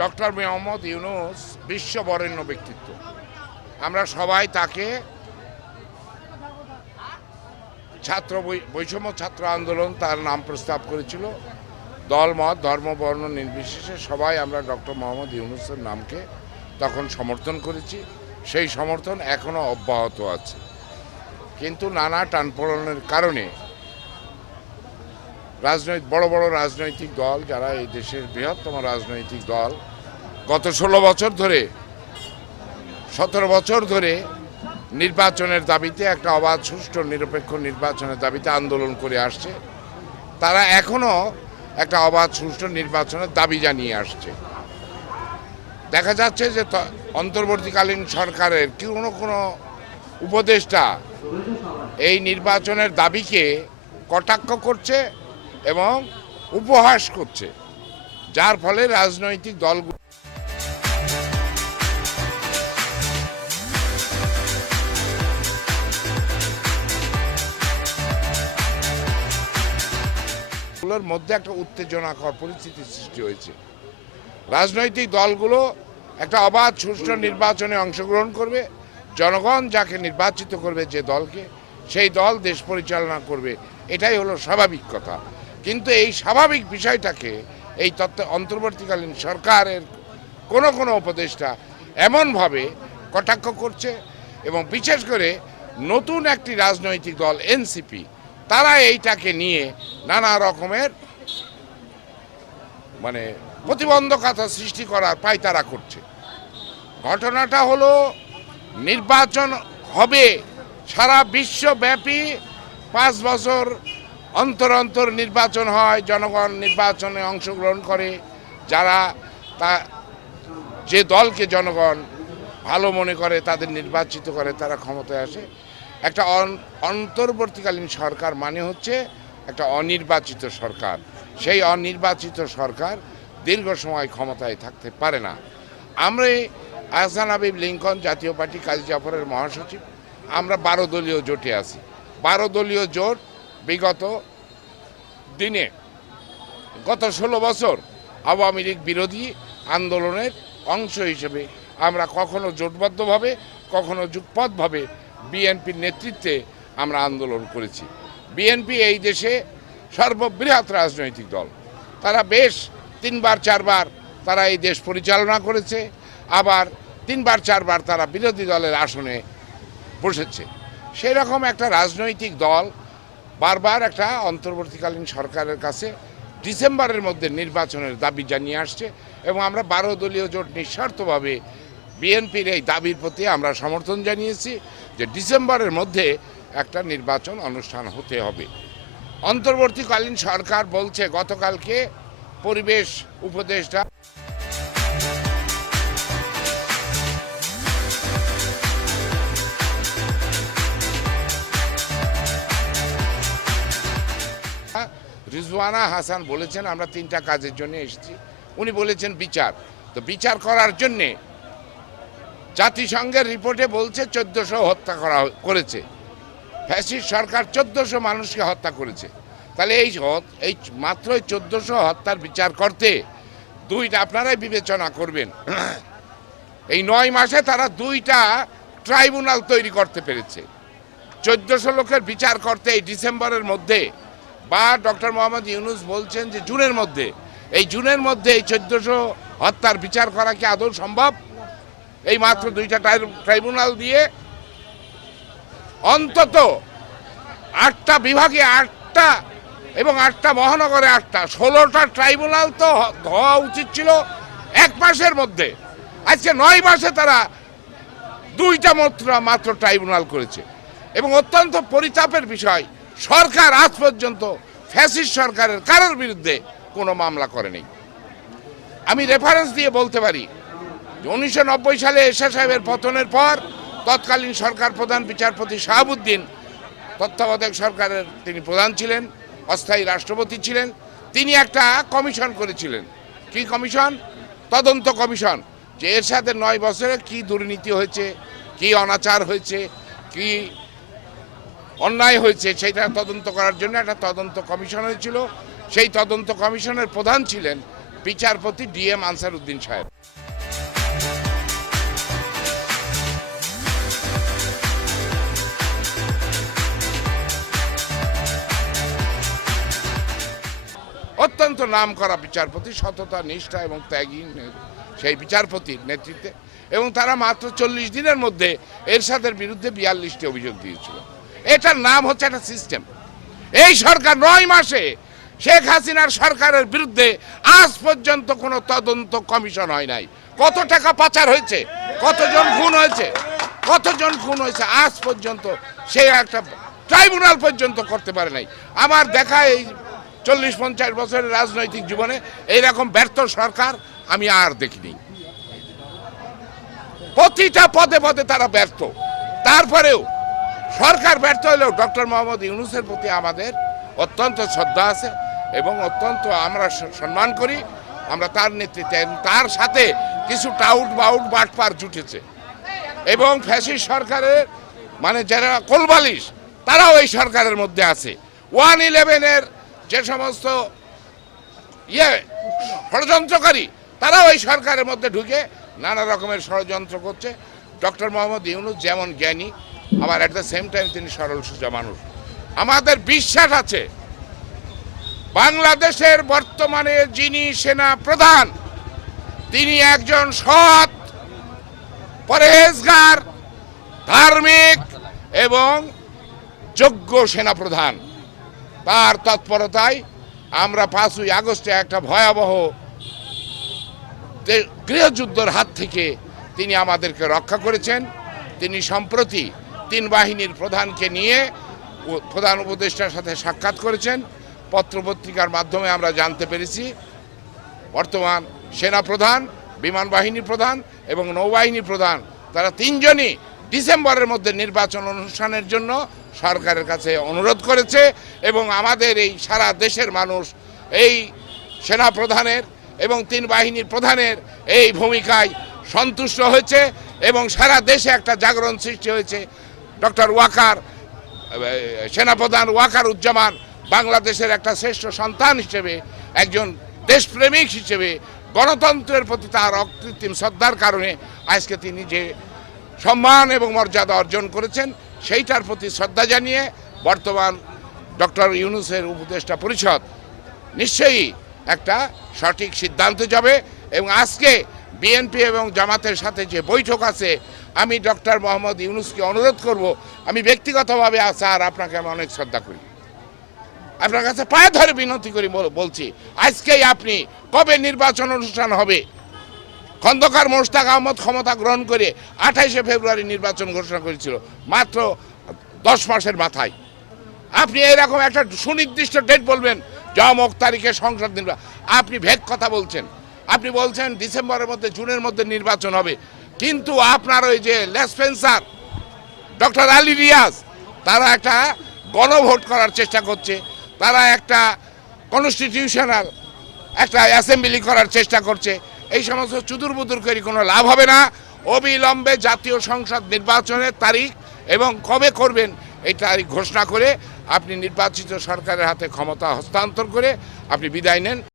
Doctor Mohammad Yunus বিশ্ববরেণ্য ব্যক্তিত্ব। আমরা সবাই তাকে ছাত্র বৈষম্য ছাত্র আন্দোলন তার নাম প্রস্তাব করেছিল। দলমত ধর্ম, বর্ণ নির্বিশেষে সবাই আমরা ডক্টর মোহাম্মদ ইউনুসের নামকে তখন সমর্থন করেছি। সেই সমর্থন এখনও অব্যাহত আছে। কিন্তু নানা টানপোড়নের কারণে রাজনৈতিক, বড় বড় রাজনৈতিক দল যারা এই দেশের বৃহত্তম রাজনৈতিক দল, গত ষোলো বছর ধরে, সতেরো বছর ধরে নির্বাচনের দাবিতে, একটা অবাধ, সুষ্ঠু, নিরপেক্ষ নির্বাচনের দাবিতে আন্দোলন করে আসছে। তারা এখনও একটা অবাধ, সুষ্ঠু নির্বাচনের দাবি জানিয়ে আসছে। দেখা যাচ্ছে যে অন্তর্বর্তীকালীন সরকারের কোনো কোনো উপদেষ্টা এই নির্বাচনের দাবিকে কটাক্ষ করছে। এবং উপহাস করছে, যার ফলে রাজনৈতিক দলগুলো গুলোর মধ্যে একটা উত্তেজনাকর পরিস্থিতি সৃষ্টি হয়েছে। রাজনৈতিক দলগুলো একটা অবাধ সুষ্ঠু নির্বাচনে অংশগ্রহণ করবে, জনগণ যাকে নির্বাচিত করবে যে দলকে, সেই দল দেশ পরিচালনা করবে, এটাই হলো স্বাভাবিক কথা। কিন্তু এই স্বাভাবিক বিষয়টাকে, এই তত্ত্ব অন্তর্বর্তীকালীন সরকারের কোনো কোনো উপদেষ্টা এমনভাবে কটাক্ষ করছে এবং বিশেষ করে নতুন একটি রাজনৈতিক দল, এনসিপি, তারা এইটাকে নিয়ে নানা রকমের মানে প্রতিবন্ধকতা সৃষ্টি করার পায়তারা করছে। ঘটনাটা হলো, নির্বাচন হবে সারা বিশ্বব্যাপী পাঁচ বছর অন্তর অন্তর নির্বাচন হয়, জনগণ নির্বাচনে অংশগ্রহণ করে, যারা তা, যে দলকে জনগণ ভালো মনে করে, তাদের নির্বাচিত করে, তারা ক্ষমতায় আসে। একটা অন- অন্তর্বর্তীকালীন সরকার মানে হচ্ছে একটা অনির্বাচিত সরকার। সেই অনির্বাচিত সরকার দীর্ঘ সময় ক্ষমতায় থাকতে পারে না। আমরা আহসান হাবিব লিঙ্কন জাতীয় পার্টি কাজী জাফরের মহাসচিব। আমরা বারো দলীয় জোটে আছি। বারো দলীয় জোট বিগত দিনে গত ষোলো বছর আওয়ামী লীগ বিরোধী আন্দোলনের অংশ হিসেবে আমরা কখনো জোটবদ্ধভাবে, কখনো যুগপথভাবে বিএনপির নেতৃত্বে আমরা আন্দোলন করেছি। বিএনপি এই দেশে সর্ববৃহৎ রাজনৈতিক দল। তারা বেশ তিনবার, চারবার তারা এই দেশ পরিচালনা করেছে। আবার তিনবার, চারবার তারা বিরোধী দলের আসনে বসেছে। সেই রকম একটা রাজনৈতিক দল বারবার একটা অন্তর্বর্তীকালীন সরকারের কাছে ডিসেম্বরের মধ্যে নির্বাচনের দাবি জানিয়ে আসছে এবং আমরা বারো দলীয় জোট নিঃস্বার্থভাবে বিএনপির এই দাবির প্রতি আমরা সমর্থন জানিয়েছি যে ডিসেম্বরের মধ্যে একটা নির্বাচন অনুষ্ঠান হতে হবে। অন্তর্বর্তীকালীন সরকার বলছে গতকালকে পরিবেশ উপদেষ্টা রিজওয়ানা হাসান বলেছেন, আমরা তিনটা কাজের জন্য এসেছি। উনি বলেছেন, বিচার। তো বিচার করার জন্যে জাতিসংঘের রিপোর্টে বলছে, চোদ্দশো হত্যা করা করেছে। ফ্যাসিস্ট সরকার চোদ্দশো মানুষকে হত্যা করেছে। তাহলে এই এই মাত্র চোদ্দশো হত্যার বিচার করতে দুইটা আপনারাই বিবেচনা করবেন। এই নয় মাসে তারা দুইটা ট্রাইব্যুনাল তৈরি করতে পেরেছে। চোদ্দশো লোকের বিচার করতে এই ডিসেম্বরের মধ্যে বা ডক্টর মোহাম্মদ ইউনুস বলছেন যে জুনের মধ্যে, এই জুনের মধ্যে এই চোদ্দশো হত্যার বিচার করা কি আদৌ সম্ভব? এই মাত্র দুইটা ট্রাইব্যুনাল দিয়ে অন্তত আটটা বিভাগে আটটা এবং আটটা মহানগরে আটটা, ষোলোটা ট্রাইব্যুনাল তো হওয়া উচিত ছিল এক মাসের মধ্যে। আজকে নয় মাসে তারা দুইটা মাত্র মাত্র ট্রাইব্যুনাল করেছে। এবং অত্যন্ত পরিতাপের বিষয় সরকার আজ পর্যন্ত ফ্যাসিস্ট সরকারের কারোর বিরুদ্ধে কোনো মামলা করেনি। আমি রেফারেন্স দিয়ে বলতে পারি, যে উনিশশো নব্বই সালে এরশাদ সাহেবের পতনের পর তৎকালীন সরকার প্রধান বিচারপতি শাহাবুদ্দিন, তত্ত্বাবধায়ক সরকারের তিনি প্রধান ছিলেন, অস্থায়ী রাষ্ট্রপতি ছিলেন, তিনি একটা কমিশন করেছিলেন। কি কমিশন? তদন্ত কমিশন, যে এর সাথে নয় বছরে কি দুর্নীতি হয়েছে, কি অনাচার হয়েছে, কি অন্যায় হয়েছে সেটা তদন্ত করার জন্য একটা তদন্ত কমিশন হয়েছিল। সেই তদন্ত কমিশনের প্রধান ছিলেন বিচারপতি ডি এম আনসার উদ্দিন সাহেব। অত্যন্ত নাম করা বিচারপতি, সততা, নিষ্ঠা এবং ত্যাগী সেই বিচারপতির নেতৃত্বে এবং তারা মাত্র চল্লিশ দিনের মধ্যে এরশাদের বিরুদ্ধে বিয়াল্লিশটি অভিযোগ দিয়েছিল। এটার নাম হচ্ছে একটা সিস্টেম। এই সরকার নয় মাসে শেখ হাসিনার সরকারের বিরুদ্ধে আজ পর্যন্ত কোনো তদন্ত কমিশন হয় নাই। কত টাকা পাচার হয়েছে? কতজন খুন হয়েছে? কতজন খুন হয়েছে? আজ পর্যন্ত সে একটা ট্রাইব্যুনাল পর্যন্ত করতে পারে নাই। আমার দেখা এই চল্লিশ পঞ্চাশ বছরের রাজনৈতিক জীবনে এইরকম ব্যর্থ সরকার আমি আর দেখিনি। প্রতিটা পদে পদে তারা ব্যর্থ। তারপরেও সরকার ব্যর্থ হলেও ডক্টর মোহাম্মদ ইউনুসের প্রতি আমাদের অত্যন্ত শ্রদ্ধা আছে এবং অত্যন্ত আমরা সম্মান করি। আমরা তার নেতৃত্বে তার সাথে কিছু টাউট বাউট বাটপার জুটেছে। এবং ফ্যাসিস্ট সরকারের মানে যারা কোলবালিশ, তারাও এই সরকারের মধ্যে আছে। ওয়ান ইলেভেনের যে সমস্ত ইয়ে ষড়যন্ত্রকারী, তারাও এই সরকারের মধ্যে ঢুকে নানা রকমের ষড়যন্ত্র করছে। ডক্টর মোহাম্মদ ইউনুস যেমন জ্ঞানী আবার অ্যাট দ্য সেম টাইম তিনি সরল সোজা মানুষ। আমাদের বিশ্বাস আছে, বাংলাদেশের বর্তমানে যিনি সেনা প্রধান, তিনি একজন সৎ পরেজগার ধার্মিক এবং যোগ্য সেনাপ্রধান তার তৎপরতায় আমরা পাঁচই আগস্টে একটা ভয়াবহ গৃহযুদ্ধের হাত থেকে তিনি আমাদেরকে রক্ষা করেছেন। তিনি সম্প্রতি তিন বাহিনীর প্রধানকে নিয়ে প্রধান উপদেষ্টার সাথে সাক্ষাৎ করেছেন। পত্রপত্রিকার মাধ্যমে আমরা জানতে পেরেছি, বর্তমান সেনা প্রধান, বিমান বাহিনী প্রধান এবং নৌবাহিনী প্রধান, তারা তিনজনই ডিসেম্বরের মধ্যে নির্বাচন অনুষ্ঠানের জন্য সরকারের কাছে অনুরোধ করেছে এবং আমাদের এই সারা দেশের মানুষ এই সেনা প্রধানের এবং তিন বাহিনীর প্রধানের এই ভূমিকায় সন্তুষ্ট হয়েছে এবং সারা দেশে একটা জাগরণ সৃষ্টি হয়েছে। ডক্টর ওয়াকার, সেনাপ্রধান ওয়াকার উজ্জামান বাংলাদেশের একটা শ্রেষ্ঠ সন্তান হিসেবে, একজন দেশপ্রেমিক হিসেবে, গণতন্ত্রের প্রতি তার অকৃত্রিম শ্রদ্ধার কারণে আজকে তিনি যে সম্মান এবং মর্যাদা অর্জন করেছেন, সেইটার প্রতি শ্রদ্ধা জানিয়ে বর্তমান ডক্টর ইউনুসের উপদেষ্টা পরিষদ নিশ্চয়ই একটা সঠিক সিদ্ধান্তে যাবে এবং আজকে বিএনপি এবং জামাতের সাথে যে বৈঠক আছে আমি ডক্টর মোহাম্মদ ইউনুসকে অনুরোধ করব, আমি ব্যক্তিগতভাবে স্যার আপনাকে আমি অনেক শ্রদ্ধা করি। আপনার কাছে পায়ে ধরে বিনতি করি বলছি, আজকেই আপনি কবে নির্বাচন অনুষ্ঠান হবে? খন্দকার মোশতাক আহমদ ক্ষমতা গ্রহণ করে আঠাইশে ফেব্রুয়ারি নির্বাচন ঘোষণা করেছিল, মাত্র দশ মাসের মাথায়। আপনি এরকম একটা সুনির্দিষ্ট ডেট বলবেন জমক তারিখে সংসদ নির্বাচন আপনি ভেদ কথা বলছেন। আপনি বলছেন ডিসেম্বরের মধ্যে, জুনের মধ্যে নির্বাচন হবে। কিন্তু আপনার ওই যে লেসপেন্সার ডক্টর আলী রিয়াজ, তারা একটা গণভোট করার চেষ্টা করছে। তারা একটা কনস্টিটিউশনাল একটা অ্যাসেম্বলি করার চেষ্টা করছে। এই সমস্ত চুদুর বুদুর করে কোনো লাভ হবে না। অবিলম্বে জাতীয় সংসদ নির্বাচনের তারিখ এবং কবে করবেন এই তারিখ ঘোষণা করে আপনি নির্বাচিত সরকারের হাতে ক্ষমতা হস্তান্তর করে আপনি বিদায় নেন।